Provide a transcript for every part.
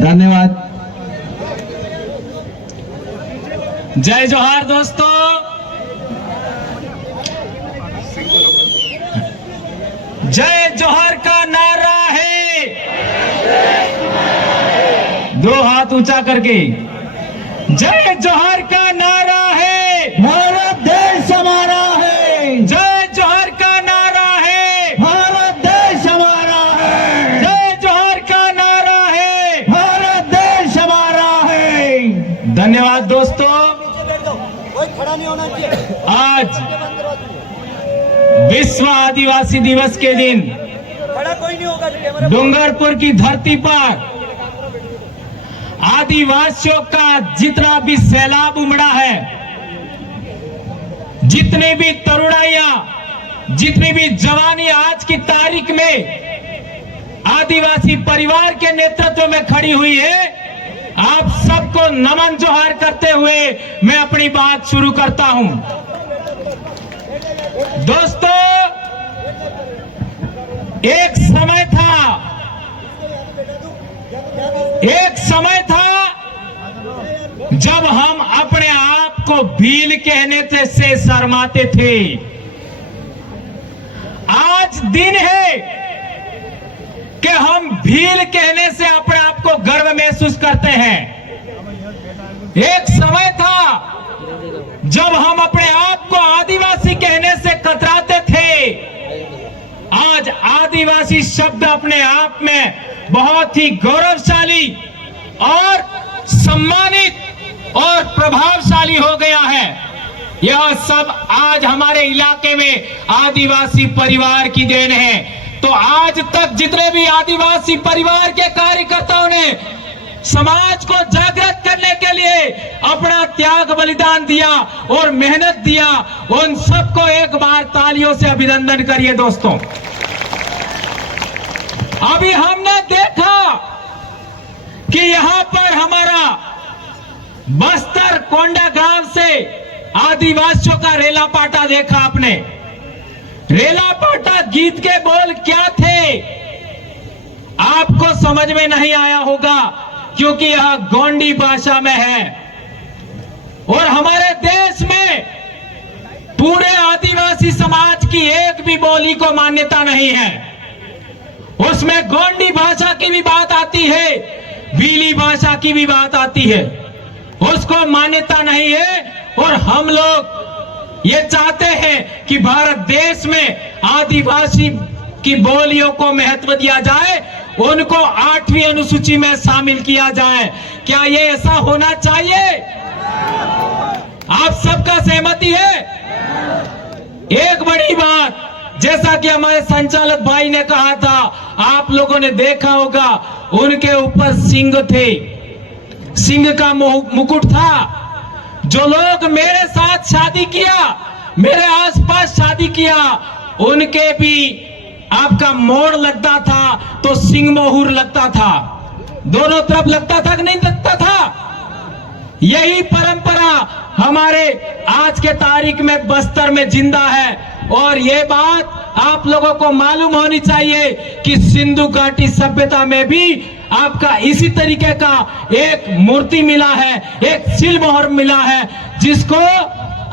धन्यवाद। जय जोहार दोस्तों। जय जोहार का नारा है, दो हाथ ऊंचा करके जय जोहार का नारा है, भारत देश हमारा है। जय जोहार का नारा है, भारत देश हमारा है। जय जोहार का नारा है, भारत देश हमारा है। धन्यवाद दोस्तों। कोई खड़ा नहीं होना चाहिए। आज विश्व आदिवासी दिवस के दिन खड़ा कोई नहीं होगा। डूंगरपुर की धरती पर आदिवासियों का जितना भी सैलाब उमड़ा है, जितनी भी तरुणाइयां, जितनी भी जवानी आज की तारीख में आदिवासी परिवार के नेतृत्व में खड़ी हुई है, आप सबको नमन जोहार करते हुए मैं अपनी बात शुरू करता हूं। दोस्तों, एक समय था जब हम अपने आप को भील कहने से शर्माते थे। आज दिन है कि हम भील कहने से अपने आप को गर्व महसूस करते हैं। एक समय था जब हम अपने आप को आदिवासी कहने से कतराते थे। आज आदिवासी शब्द अपने आप में बहुत ही गौरवशाली और सम्मानित और प्रभावशाली हो गया है। यह सब आज हमारे इलाके में आदिवासी परिवार की देन है। तो आज तक जितने भी आदिवासी परिवार के कार्यकर्ताओं ने समाज को जागृत करने के लिए अपना त्याग बलिदान दिया और मेहनत दिया, उन सबको एक बार तालियों से अभिनंदन करिए दोस्तों। अभी हमने देखा कि यहां पर हमारा बस्तर कोंडा गांव से आदिवासियों का रेला पाटा देखा आपने। रेला पाटा गीत के बोल क्या थे आपको समझ में नहीं आया होगा, क्योंकि यह गोंडी भाषा में है। और हमारे देश में पूरे आदिवासी समाज की एक भी बोली को मान्यता नहीं है। उसमें गोंडी भाषा की भी बात आती है, भीली भाषा की भी बात आती है, उसको मान्यता नहीं है। और हम लोग ये चाहते हैं कि भारत देश में आदिवासी की बोलियों को महत्व दिया जाए, उनको 8वीं अनुसूची में शामिल किया जाए। क्या ये ऐसा होना चाहिए? आप सबका सहमति है? एक बड़ी बात, जैसा कि हमारे संचालक भाई ने कहा था, आप लोगों ने देखा होगा उनके ऊपर सिंह थे, सिंह का मुकुट था। जो लोग मेरे साथ शादी किया, मेरे आसपास शादी किया, उनके भी आपका मोड़ लगता था तो सिंह मोहर लगता था। दोनों तरफ लगता था कि नहीं लगता था? यही परंपरा हमारे आज के तारीख में बस्तर में जिंदा है। और ये बात आप लोगों को मालूम होनी चाहिए कि सिंधु घाटी सभ्यता में भी आपका इसी तरीके का एक मूर्ति मिला है, एक सिल मोहर मिला है, जिसको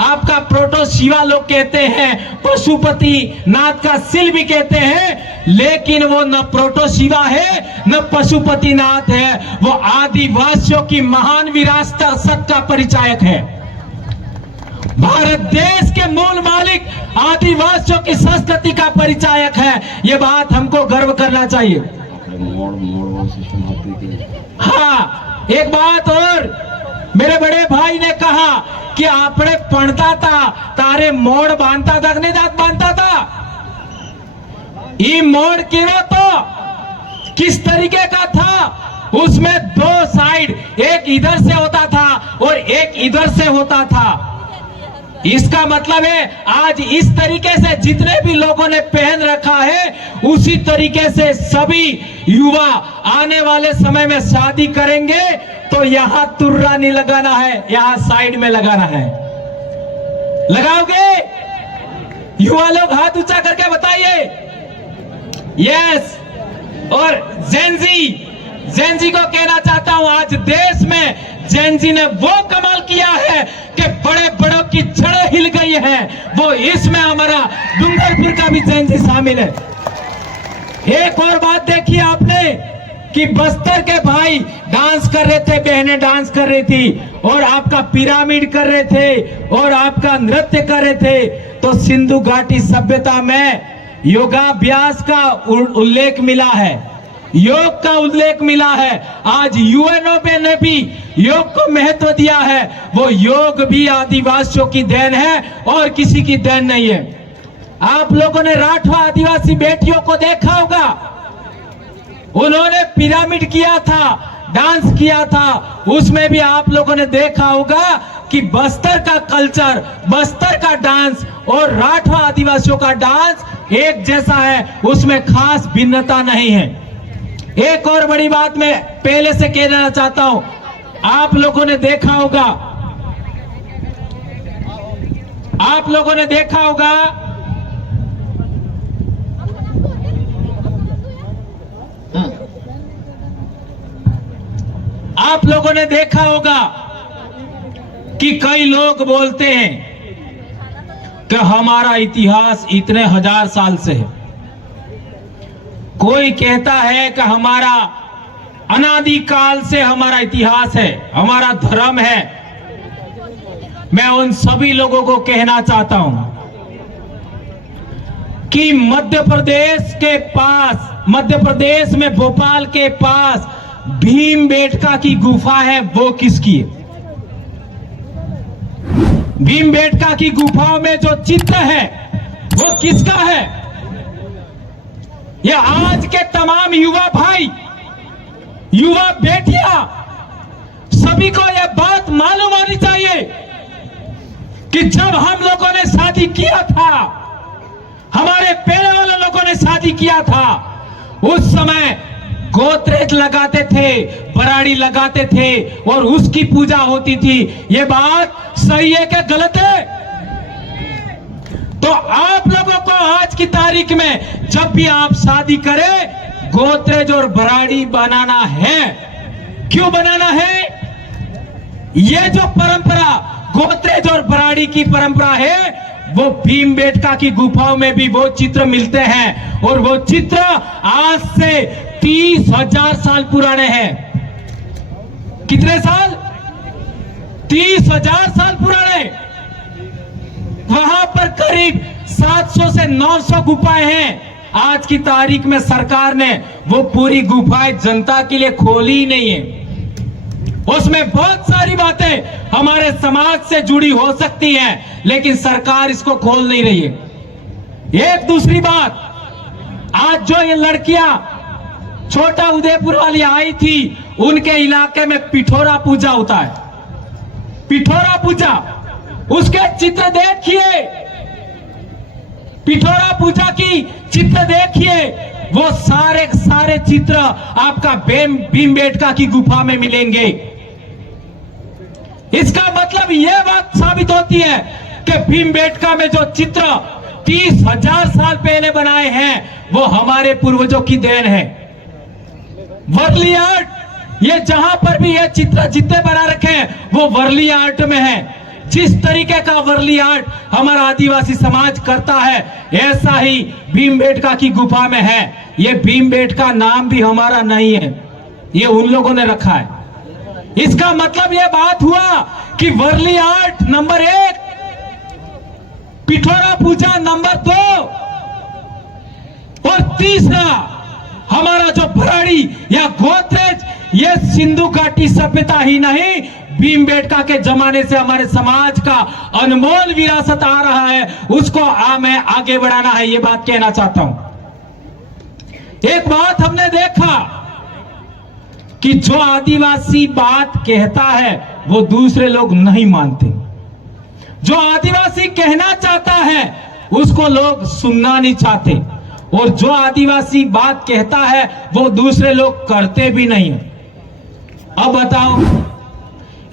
आपका प्रोटो शिवा लोग कहते हैं, पशुपति नाथ का सिल भी कहते हैं। लेकिन वो न प्रोटो शिवा है न पशुपति नाथ है, वो आदिवासियों की महान विरासत का परिचायक है। भारत देश के मूल मालिक आदिवासियों की संस्कृति का परिचायक है। ये बात हमको गर्व करना चाहिए। हाँ, एक बात और, मेरे बड़े भाई ने कहा कि आपने पढ़ता था तारे मोड़ बांधता था नहीं बांधता था। ये मोड़ किरा तो किस तरीके का था उसमें दो साइड, एक इधर से होता था और एक इधर से होता था। इसका मतलब है आज इस तरीके से जितने भी लोगों ने पहन रखा है, उसी तरीके से सभी युवा आने वाले समय में शादी करेंगे तो यहां तुर्रा नहीं लगाना है, यहां साइड में लगाना है। लगाओगे? युवा लोग हाथ ऊंचा करके बताइए यस। और जेनजी को कहना चाहता हूं, आज देश में जेनजी ने वो कमाल किया है कि बड़े बड़ों की जड़ें हिल गई है। वो इसमें हमारा डूंगरपुर का भी जेनजी शामिल है। एक और बात देखिए आपने कि बस्तर के भाई डांस कर रहे थे, बहनें डांस कर रही थी और आपका पिरामिड कर रहे थे और आपका नृत्य कर रहे थे। तो सिंधु घाटी सभ्यता में योगाभ्यास का उल्लेख मिला है, योग का उल्लेख मिला है। आज यूएनओ ने भी योग को महत्व दिया है। वो योग भी आदिवासियों की देन है और किसी की देन नहीं है। आप लोगों ने राठवा आदिवासी बेटियों को देखा होगा, उन्होंने पिरामिड किया था, डांस किया था। उसमें भी आप लोगों ने देखा होगा कि बस्तर का कल्चर, बस्तर का डांस और राठवा आदिवासियों का डांस एक जैसा है, उसमें खास भिन्नता नहीं है। एक और बड़ी बात मैं पहले से कहना चाहता हूं, आप लोगों ने देखा होगा, आप लोगों ने देखा होगा आप लोगों ने देखा होगा कि कई लोग बोलते हैं कि हमारा इतिहास इतने हजार साल से है। कोई कहता है कि हमारा अनादिकाल से हमारा इतिहास है, हमारा धर्म है। मैं उन सभी लोगों को कहना चाहता हूं कि मध्य प्रदेश के पास, मध्य प्रदेश में भोपाल के पास भीमबेटका की गुफा है, वो किसकी है? भीमबेटका की गुफाओं में जो चित्र है वो किसका है? ये आज के तमाम युवा भाई, युवा बेटियां, सभी को यह बात मालूम होनी चाहिए कि जब हम लोगों ने शादी किया था, हमारे पहले वाले लोगों ने शादी किया था, उस समय गोत्रेज लगाते थे, बराड़ी लगाते थे और उसकी पूजा होती थी। ये बात सही है कि गलत है? तो आप लोगों को आज की तारीख में जब भी आप शादी करें, गोत्रेज और बराड़ी बनाना है। क्यों बनाना है? ये जो परंपरा गोत्रेज और बराड़ी की परंपरा है, वो भीमबेटका की गुफाओं में भी वो चित्र मिलते हैं और वो चित्र आज से 30,000 साल पुराने हैं। कितने साल? 30,000 साल पुराने। वहां पर करीब 700 से 900 गुफाएं हैं। आज की तारीख में सरकार ने वो पूरी गुफाएं जनता के लिए खोली ही नहीं है। उसमें बहुत सारी बातें हमारे समाज से जुड़ी हो सकती हैं, लेकिन सरकार इसको खोल नहीं रही है। एक दूसरी बात, आज जो ये लड़कियां छोटा उदयपुर वाली आई थी, उनके इलाके में पिठोरा पूजा होता है। पिठोरा पूजा, उसके चित्र देखिए, पिठोरा पूजा की चित्र देखिए, वो सारे चित्र आपका भीमबेटका की गुफा में मिलेंगे। इसका मतलब यह बात साबित होती है कि भीमबेटका में जो चित्र 30,000 साल पहले बनाए हैं, वो हमारे पूर्वजों की देन है। वर्ली आर्ट, ये जहां पर भी ये चित्र जितने बना रखे हैं, वो वर्ली आर्ट में है। जिस तरीके का वर्ली आर्ट हमारा आदिवासी समाज करता है, ऐसा ही भीमबेटका की गुफा में है। ये भीमबेटका नाम भी हमारा नहीं है, ये उन लोगों ने रखा है। इसका मतलब यह बात हुआ कि वर्ली आर्ट नंबर 1, पिठोरा पूजा नंबर 2 और तीसरा हमारा जो बराड़ी या गोत्रेज, ये सिंधु घाटी सभ्यता ही नहीं, भीमबेटका के जमाने से हमारे समाज का अनमोल विरासत आ रहा है, उसको हमें आगे बढ़ाना है। ये बात कहना चाहता हूं। एक बात हमने देखा कि जो आदिवासी बात कहता है वो दूसरे लोग नहीं मानते। जो आदिवासी कहना चाहता है उसको लोग सुनना नहीं चाहते, और जो आदिवासी बात कहता है वो दूसरे लोग करते भी नहीं। अब बताओ,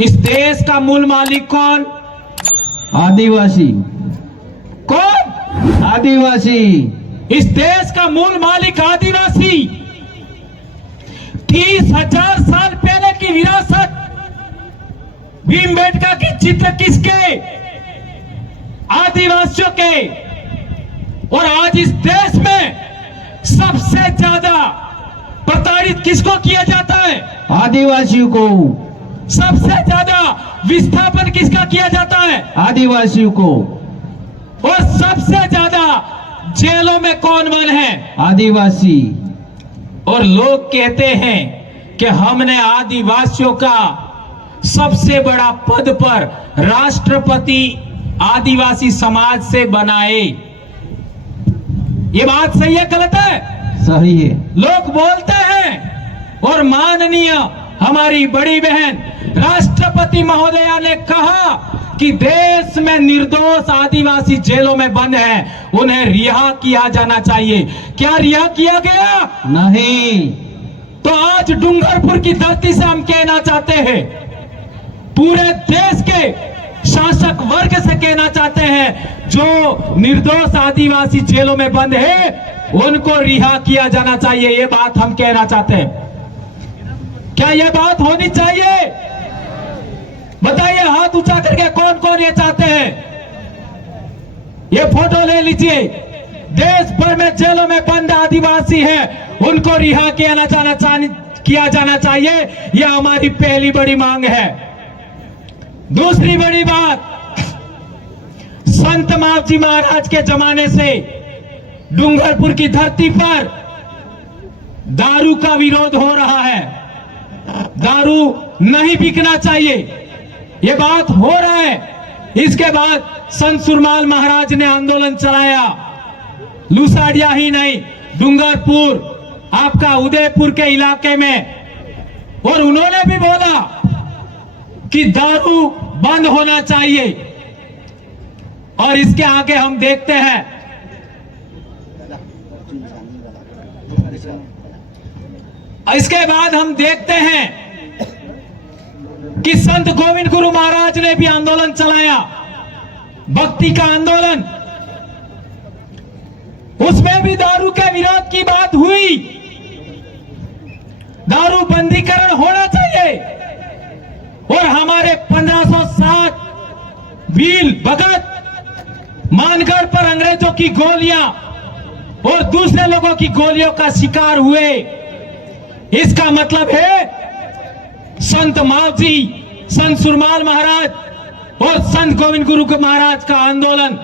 इस देश का मूल मालिक कौन? आदिवासी। कौन? आदिवासी। इस देश का मूल मालिक आदिवासी। 30,000 साल पहले की विरासत भीमबेटका की चित्र किसके? आदिवासियों के। और आज इस देश में सबसे ज्यादा प्रताड़ित किसको किया जाता है? आदिवासियों को। सबसे ज्यादा विस्थापन किसका किया जाता है? आदिवासियों को। और सबसे ज्यादा जेलों में कौन बंद है? आदिवासी। और लोग कहते हैं कि हमने आदिवासियों का सबसे बड़ा पद पर राष्ट्रपति आदिवासी समाज से बनाए। ये बात सही है गलत है? सही है। लोग बोलते हैं, और माननीय हमारी बड़ी बहन राष्ट्रपति महोदया ने कहा कि देश में निर्दोष आदिवासी जेलों में बंद हैं, उन्हें रिहा किया जाना चाहिए। क्या रिहा किया गया? नहीं। तो आज डूंगरपुर की धरती से हम कहना चाहते हैं, पूरे देश के शासक वर्ग से कहना चाहते हैं, जो निर्दोष आदिवासी जेलों में बंद है उनको रिहा किया जाना चाहिए। ये बात हम कहना चाहते हैं। क्या यह बात होनी चाहिए? बताइए हाथ ऊंचा करके कौन कौन ये चाहते हैं? ये फोटो ले लीजिए। देश भर में जेलों में बंद आदिवासी हैं, उनको रिहा किया जाना चाहिए। यह हमारी पहली बड़ी मांग है। दूसरी बड़ी बात, संत मावजी महाराज के जमाने से डूंगरपुर की धरती पर दारू का विरोध हो रहा है। दारू नहीं बिकना चाहिए, ये बात हो रहा है। इसके बाद संत सुरमाल महाराज ने आंदोलन चलाया। लूसाडिया ही नहीं, डूंगरपुर, आपका उदयपुर के इलाके में, और उन्होंने भी बोला कि दारू बंद होना चाहिए। और इसके आगे हम देखते हैं, इसके बाद हम देखते हैं कि संत गोविंद गुरु महाराज ने भी आंदोलन चलाया, भक्ति का आंदोलन। उसमें भी दारू के विरोध की बात हुई। दारू बंदीकरण होना चाहिए। और हमारे 1507 वीर भगत मानगढ़ पर अंग्रेजों की गोलियां और दूसरे लोगों की गोलियों का शिकार हुए। इसका मतलब है संत मावजी, संत सुरमाल महाराज और संत गोविंद गुरु महाराज का आंदोलन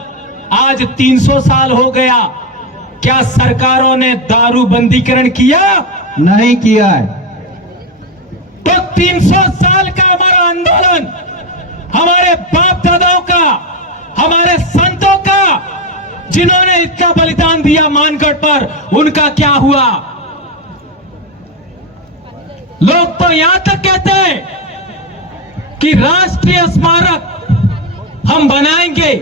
आज 300 साल हो गया। क्या सरकारों ने दारू बंदीकरण किया? नहीं किया है। तो 300 साल का हमारा आंदोलन, हमारे बाप दादाओं का, हमारे संतों का, जिन्होंने इतना बलिदान दिया मानगढ़ पर, उनका क्या हुआ? लोग तो यहां तक कहते हैं कि राष्ट्रीय स्मारक हम बनाएंगे।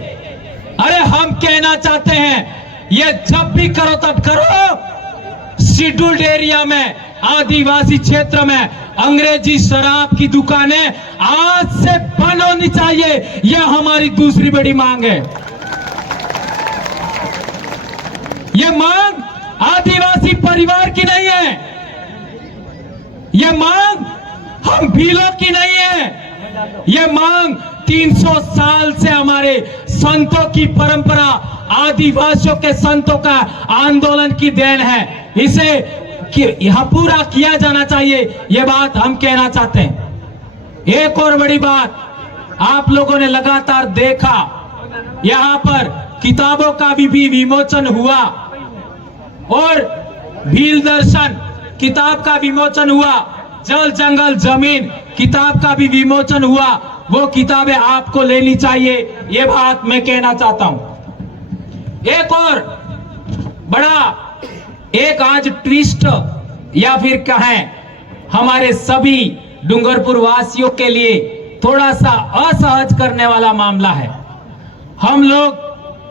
अरे हम कहना चाहते हैं, ये जब भी करो तब करो, शेड्यूल्ड एरिया में, आदिवासी क्षेत्र में अंग्रेजी शराब की दुकानें आज से बंद होनी चाहिए। यह हमारी दूसरी बड़ी मांग है। यह मांग आदिवासी परिवार की नहीं है, यह मांग हम भीलों की नहीं है। यह मांग 300 साल से हमारे संतों की परंपरा, आदिवासियों के संतों का आंदोलन की देन है। इसे यह पूरा किया जाना चाहिए, यह बात हम कहना चाहते हैं। एक और बड़ी बात, आप लोगों ने लगातार देखा, यहां पर किताबों का भी विमोचन हुआ और भील दर्शन किताब का विमोचन हुआ, जल जंगल जमीन किताब का भी विमोचन हुआ। वो किताबें आपको लेनी चाहिए, ये बात मैं कहना चाहता हूं। एक और बड़ा, एक आज ट्विस्ट या फिर कहें हमारे सभी डूंगरपुर वासियों के लिए थोड़ा सा असहज करने वाला मामला है। हम लोग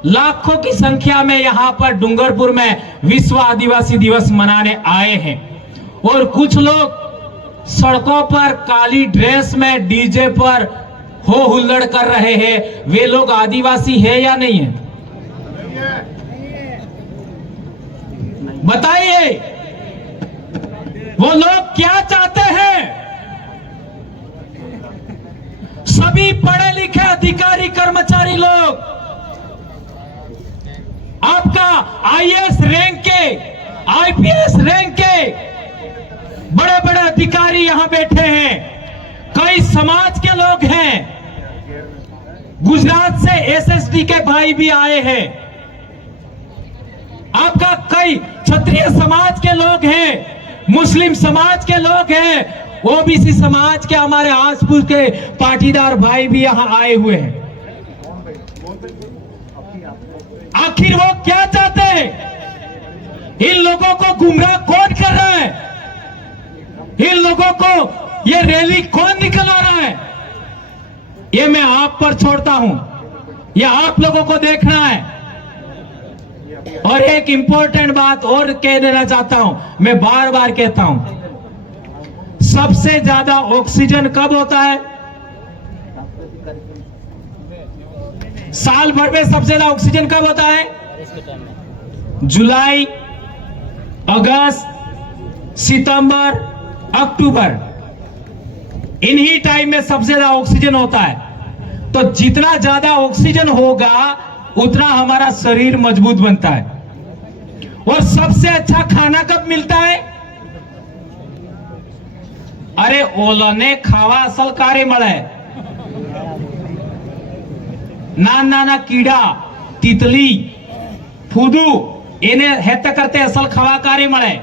लाखों की संख्या में यहाँ पर डूंगरपुर में विश्व आदिवासी दिवस मनाने आए हैं और कुछ लोग सड़कों पर काली ड्रेस में डीजे पर हो हुल्लड़ कर रहे हैं। वे लोग आदिवासी है या नहीं है? बताइए, वो लोग क्या चाहते हैं? सभी पढ़े लिखे अधिकारी कर्मचारी लोग, आपका आईएएस रैंक के, आईपीएस रैंक के बड़े बड़े अधिकारी यहां बैठे हैं। कई समाज के लोग हैं, गुजरात से एसएसटी के भाई भी आए हैं। आपका कई क्षत्रिय समाज के लोग हैं, मुस्लिम समाज के लोग हैं, ओबीसी समाज के हमारे आसपास के पाटीदार भाई भी यहां आए हुए हैं। आखिर वो क्या चाहते हैं? इन लोगों को गुमराह कौन कर रहा है? इन लोगों को ये रैली कौन निकलवा रहा है? ये मैं आप पर छोड़ता हूं, ये आप लोगों को देखना है। और एक इंपॉर्टेंट बात और कह देना चाहता हूं, मैं बार बार कहता हूं, सबसे ज्यादा ऑक्सीजन कब होता है? साल भर में सबसे ज्यादा ऑक्सीजन कब होता है? जुलाई, अगस्त, सितंबर, अक्टूबर, इन्हीं टाइम में सबसे ज्यादा ऑक्सीजन होता है। तो जितना ज्यादा ऑक्सीजन होगा उतना हमारा शरीर मजबूत बनता है। और सबसे अच्छा खाना कब मिलता है? अरे ओलने खावा असल कार्य મળે। નાના કીડા, તિતલી, ફૂદુ એને હેત કરતે અસલ ખાવા કાર્ય મળે।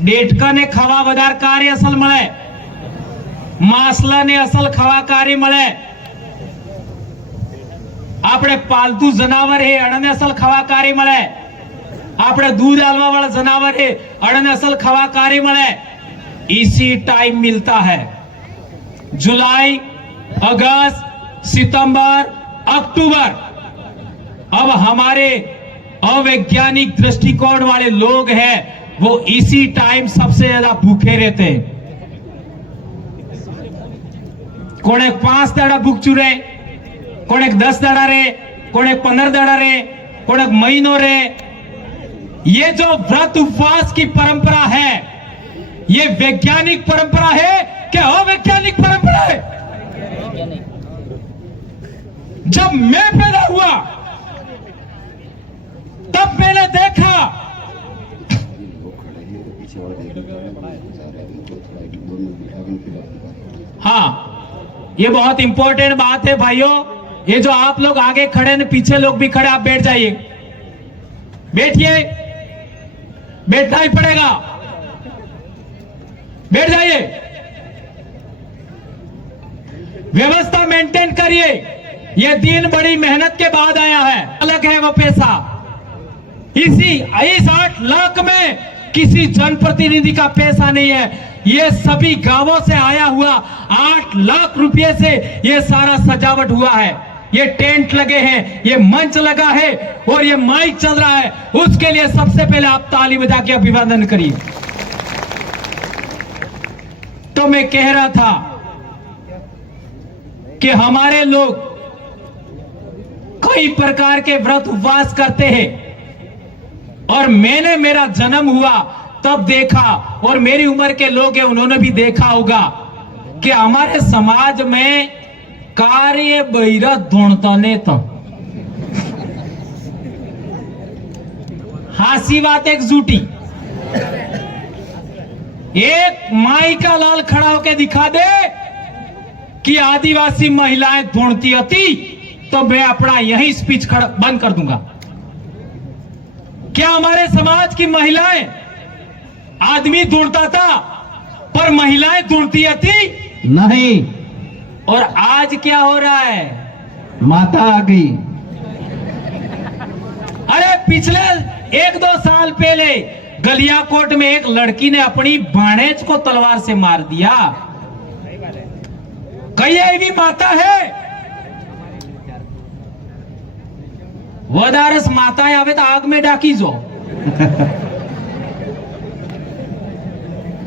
ડેટકાને ખાવા વધારે કાર્ય અસલ મળે। માસલાને અસલ ખાવા કાર્ય મળે। આપણે પાલતુ જનાવર હે અણને અસલ ખાવા કાર્ય મળે। આપણે दूध આલવા વાળા જનાવર હે અણને અસલ ખાવા કાર્ય મળે। इसी टाइम मिलता है। जुलाई, अगस्त, सितंबर, अक्टूबर। अब हमारे अवैज्ञानिक दृष्टिकोण वाले लोग हैं, वो इसी टाइम सबसे ज्यादा भूखे रहते हैं। कौन एक 5 दाड़ा भूख चुरे, कौन एक 10 दाड़ा रे, कौन एक 15 दाड़ा रे, कौन एक महीनों रे। ये जो व्रत उपवास की परंपरा है, ये वैज्ञानिक परंपरा है कि अवैज्ञानिक परंपरा है? जब मैं पैदा हुआ तब मैंने देखा हाँ, ये बहुत इंपॉर्टेंट बात है भाइयों। ये जो आप लोग आगे खड़े हैं, पीछे लोग भी खड़े, आप बैठ जाइए, बैठिए, बैठना ही पड़ेगा, बैठ जाइए, व्यवस्था मेंटेन करिए। ये दिन बड़ी मेहनत के बाद आया है, अलग है वो पैसा। इस 8 लाख में किसी जनप्रतिनिधि का पैसा नहीं है, ये सभी गांवों से आया हुआ 8 लाख रुपए से ये सारा सजावट हुआ है। ये टेंट लगे हैं, ये मंच लगा है और ये माइक चल रहा है। उसके लिए सबसे पहले आप ताली बजा के अभिवादन करिए। तो मैं कह रहा था कि हमारे लोग कई प्रकार के व्रत उपवास करते हैं और मैंने, मेरा जन्म हुआ तब देखा, और मेरी उम्र के लोग हैं उन्होंने भी देखा होगा कि हमारे समाज में कार्य बहिरा धोणताने तो हासी बात एक झूठी। एक माई का लाल खड़ा होकर दिखा दे कि आदिवासी महिलाएं ढूंढती थी, तो मैं अपना यही स्पीच बंद कर दूंगा। क्या हमारे समाज की महिलाएं, आदमी ढूंढता था पर महिलाएं ढूंढती थी? नहीं। और आज क्या हो रहा है? माता आ गई। अरे पिछले 1-2 साल पहले गलियाकोट में एक लड़की ने अपनी भाणेज को तलवार से मार दिया। कई एवी माता है वदारस माताएं आवे तो आग में डाकी जो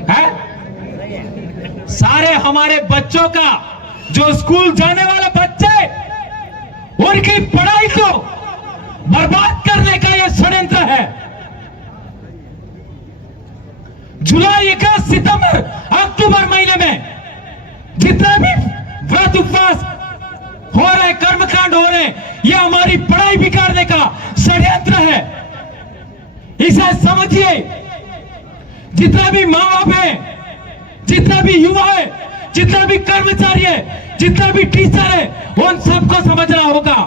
है। सारे हमारे बच्चों का जो स्कूल जाने वाले बच्चे उनकी पढ़ाई को बर्बाद करने का यह षड्यंत्र है। जुलाई, अगस्त, सितंबर, अक्टूबर महीने में जितना भी व्रत उपवास हो रहे, कर्मकांड हो रहे, यह हमारी पढ़ाई बिगाड़ने का षड्यंत्र है। इसे समझिए। जितना भी माँ बाप है, जितना भी युवा है, जितना भी कर्मचारी है, जितना भी टीचर है, उन सबको समझना होगा।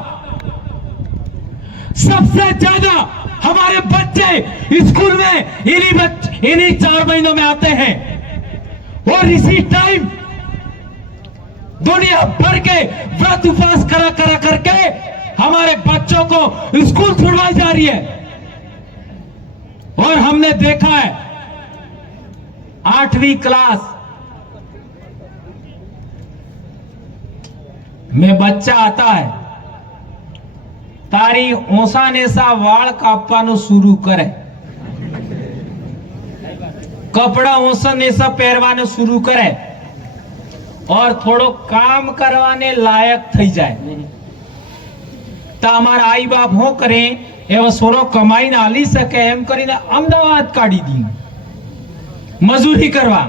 सबसे ज्यादा हमारे बच्चे स्कूल में इन्हीं 4 महीनों में आते हैं और इसी टाइम दुनिया भर के व्रत उपवास करा करके हमारे बच्चों को स्कूल छुड़वाई जा रही है। और हमने देखा है 8वीं क्लास में बच्चा आता है, तारी ओसा नेसा वाल कापवानो शुरू करे, कपड़ा ओसा नेसा पहरवानो शुरू करे और थोड़ो काम करवाने लायक थई जाए तो हमारा आई बाप हो करें एवं सोरो कमाई ना ली सके एम करीने अहमदाबाद काढ़ी दी मजूरी करवा।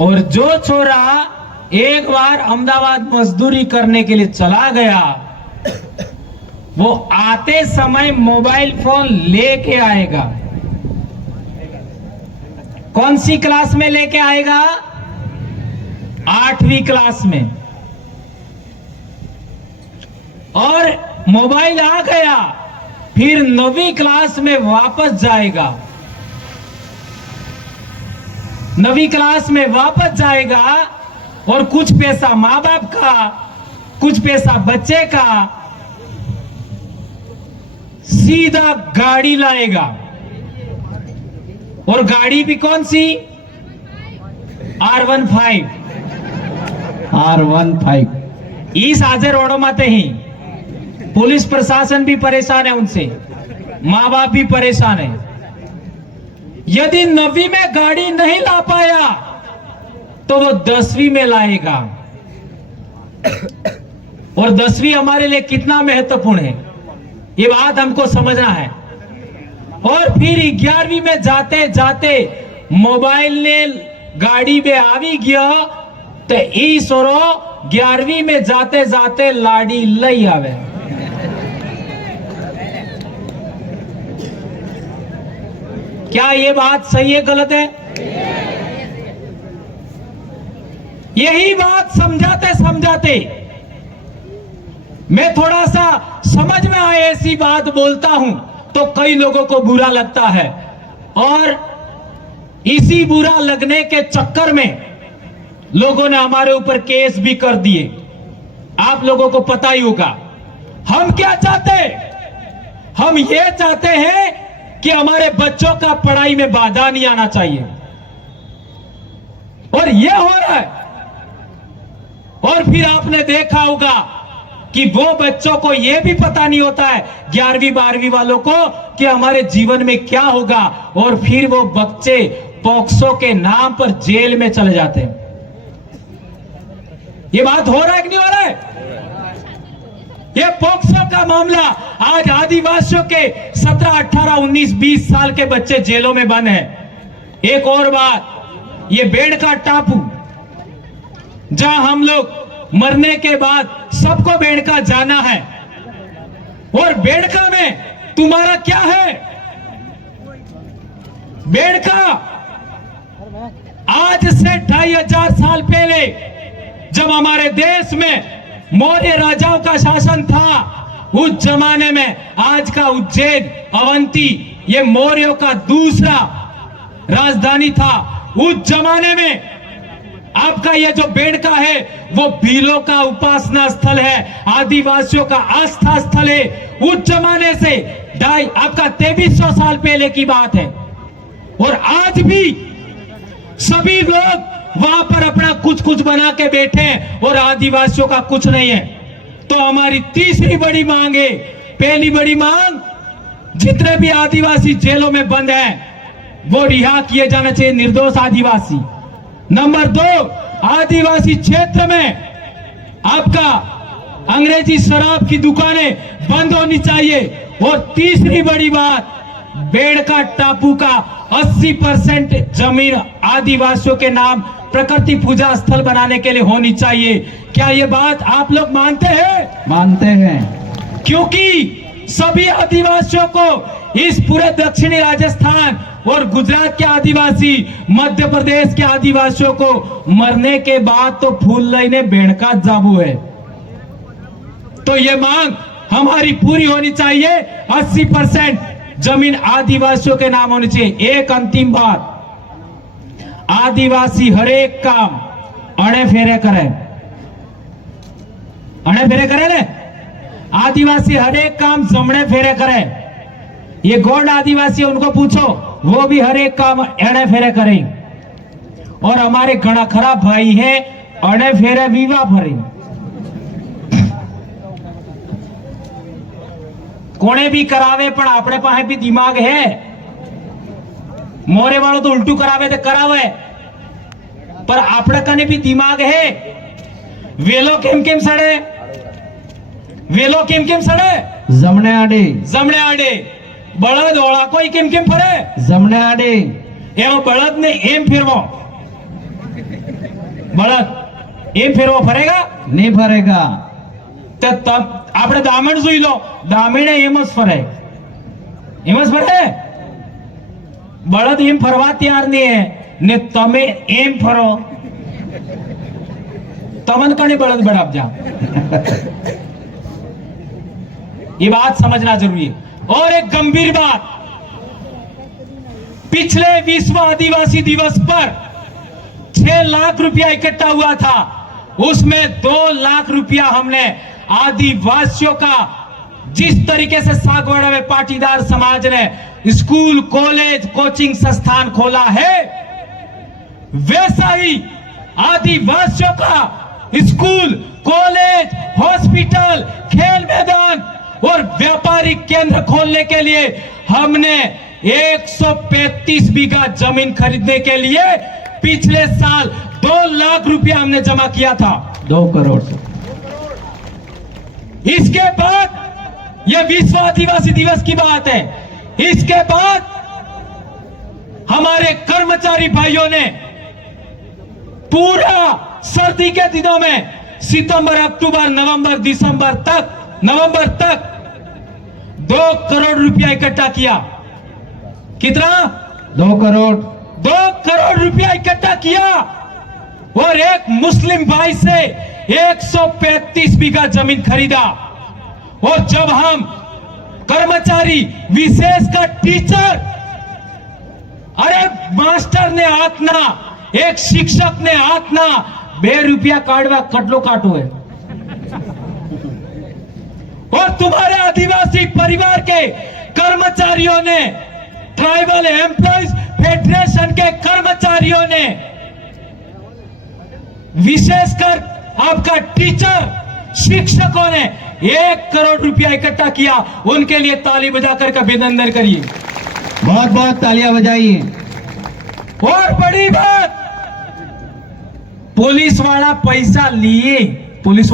और जो छोरा एक बार अहमदाबाद मजदूरी करने के लिए चला गया, वो आते समय मोबाइल फोन लेके आएगा। कौन सी क्लास में लेके आएगा? 8वीं क्लास में। और मोबाइल आ गया, फिर 9वीं क्लास में वापस जाएगा। 9वीं क्लास में वापस जाएगा और कुछ पैसा माँ बाप का, कुछ पैसा बच्चे का, सीधा गाड़ी लाएगा। और गाड़ी भी कौन सी? R15। इस आजे रोडों माते ही पुलिस प्रशासन भी परेशान है, उनसे माँ बाप भी परेशान है। यदि 9वीं में गाड़ी नहीं ला पाया तो वो 10वीं में लाएगा। और 10वीं हमारे लिए कितना महत्वपूर्ण है, ये बात हमको समझना है। और फिर 11वीं में जाते जाते मोबाइल ने गाड़ी में आवी गया तो ई सोरो 11वीं में जाते जाते लाड़ी लई आवे। क्या ये बात सही है गलत है? यही बात समझाते समझाते मैं थोड़ा सा समझ में आए ऐसी बात बोलता हूं तो कई लोगों को बुरा लगता है। और इसी बुरा लगने के चक्कर में लोगों ने हमारे ऊपर केस भी कर दिए। आप लोगों को पता ही होगा हम क्या चाहते हैं। हम ये चाहते हैं कि हमारे बच्चों का पढ़ाई में बाधा नहीं आना चाहिए, और ये हो रहा है। और फिर आपने देखा होगा कि वो बच्चों को यह भी पता नहीं होता है 11वीं 12वीं वालों को कि हमारे जीवन में क्या होगा, और फिर वो बच्चे पॉक्सो के नाम पर जेल में चले जाते हैं। ये बात हो रहा है कि नहीं हो रहा है? ये पॉक्सो का मामला आज आदिवासियों के 17, 18, 19, 20 साल के बच्चे जेलों में बंद हैं। एक और बात, ये बेड़का टापू जहां हम लोग मरने के बाद सबको बेड़का जाना है, और बेड़का में तुम्हारा क्या है? बेड़का आज से 2500 साल पहले जब हमारे देश में मौर्य राजाओं का शासन था, उस जमाने में आज का उज्जैन, अवंती, ये मौर्यों का दूसरा राजधानी था। उस जमाने में आपका ये जो बेड़का है वो भीलों का उपासना स्थल है, आदिवासियों का आस्था स्थल है। उस जमाने से आपका 2300 साल पहले की बात है, और आज भी सभी लोग वहां पर अपना कुछ कुछ बना के बैठे हैं और आदिवासियों का कुछ नहीं है। तो हमारी तीसरी बड़ी मांग है, पहली बड़ी मांग, जितने भी आदिवासी जेलों में बंद हैं वो रिहा किए जाना चाहिए, निर्दोष आदिवासी। नंबर 2, आदिवासी क्षेत्र में आपका अंग्रेजी शराब की दुकानें बंद होनी चाहिए। और तीसरी बड़ी बात, बेड़का टापू का 80% जमीन आदिवासियों के नाम प्रकृति पूजा स्थल बनाने के लिए होनी चाहिए। क्या ये बात आप लोग मानते हैं? मानते हैं। क्योंकि सभी आदिवासियों को, इस पूरे दक्षिणी राजस्थान और गुजरात के आदिवासी, मध्य प्रदेश के आदिवासियों को मरने के बाद तो फूल लईने बेड़का जाबू है। तो ये मांग हमारी पूरी होनी चाहिए। 80% जमीन आदिवासियों के नाम होनी चाहिए। एक अंतिम बात, आदिवासी हर एक काम अणे फेरे करे, अणे फेरे करे ने, आदिवासी हर एक काम जमणे फेरे करे। ये गोंड आदिवासी उनको पूछो, वो भी हर एक काम अणे फेरे करे। और हमारे घना खराब भाई है, अणे फेरे विवाह भरे। कोने भी करावे, पण आपणे पासे भी दिमाग है। मोरे वालों तो उल्टू करावे तो करावे, पर आपणे कने भी दिमाग है। वेलो केम केम सड़े, वेलो केम केम सड़े, जमणे आडे, जमणे आडे। बळद ओळा कोई केम केम फरे, जमणे आडे। एम बळद ने एम फिरवो, बळद एम फिरवो फरेगा नहीं फरेगा। तो तब આપણે દામણ જોઈ લો, દામણે એમ જ ફરે, એમ જ ફરે। બળદ એમ ફરવા તૈયાર નહીં હે ને તમે એમ ફરો, તમન કણે બળદ બળાપ जा। ये बात समझना जरूरी है। और एक गंभीर बात, पिछले विश्व आदिवासी दिवस पर 6 लाख रुपया इकट्ठा हुआ था, उसमें 2 लाख रुपया हमने आदिवासियों का, जिस तरीके से सागवाड़ा में पाटीदार समाज ने स्कूल, कॉलेज, कोचिंग संस्थान खोला है, वैसा ही आदिवासियों का स्कूल, कॉलेज, हॉस्पिटल, खेल मैदान और व्यापारिक केंद्र खोलने के लिए हमने 135 बीघा जमीन खरीदने के लिए पिछले साल 2 लाख रुपया हमने जमा किया था। 2 करोड़ से। इसके बाद, यह विश्व आदिवासी दिवस की बात है, इसके बाद हमारे कर्मचारी भाइयों ने पूरा सर्दी के दिनों में सितंबर, अक्टूबर, नवंबर, दिसंबर तक, नवंबर तक 2 करोड़ रुपया इकट्ठा किया। कितना? 2 करोड़। 2 करोड़ रुपया इकट्ठा किया और एक मुस्लिम भाई से 135 बीघा जमीन खरीदा। और जब हम कर्मचारी, विशेषकर टीचर, अरे मास्टर ने आतना, एक शिक्षक ने आतना 2 रुपया काटवा कटलो काटो है। और तुम्हारे आदिवासी परिवार के कर्मचारियों ने, ट्राइबल एम्प्लॉइज फेडरेशन के कर्मचारियों ने, विशेषकर आपका टीचर, शिक्षकों ने 1 करोड़ रुपया इकट्ठा किया। उनके लिए ताली बजाकर अभिनंदन करिए, बहुत बहुत तालियां बजाइए। और बड़ी बात, पुलिस वाला पैसा लिए, पुलिस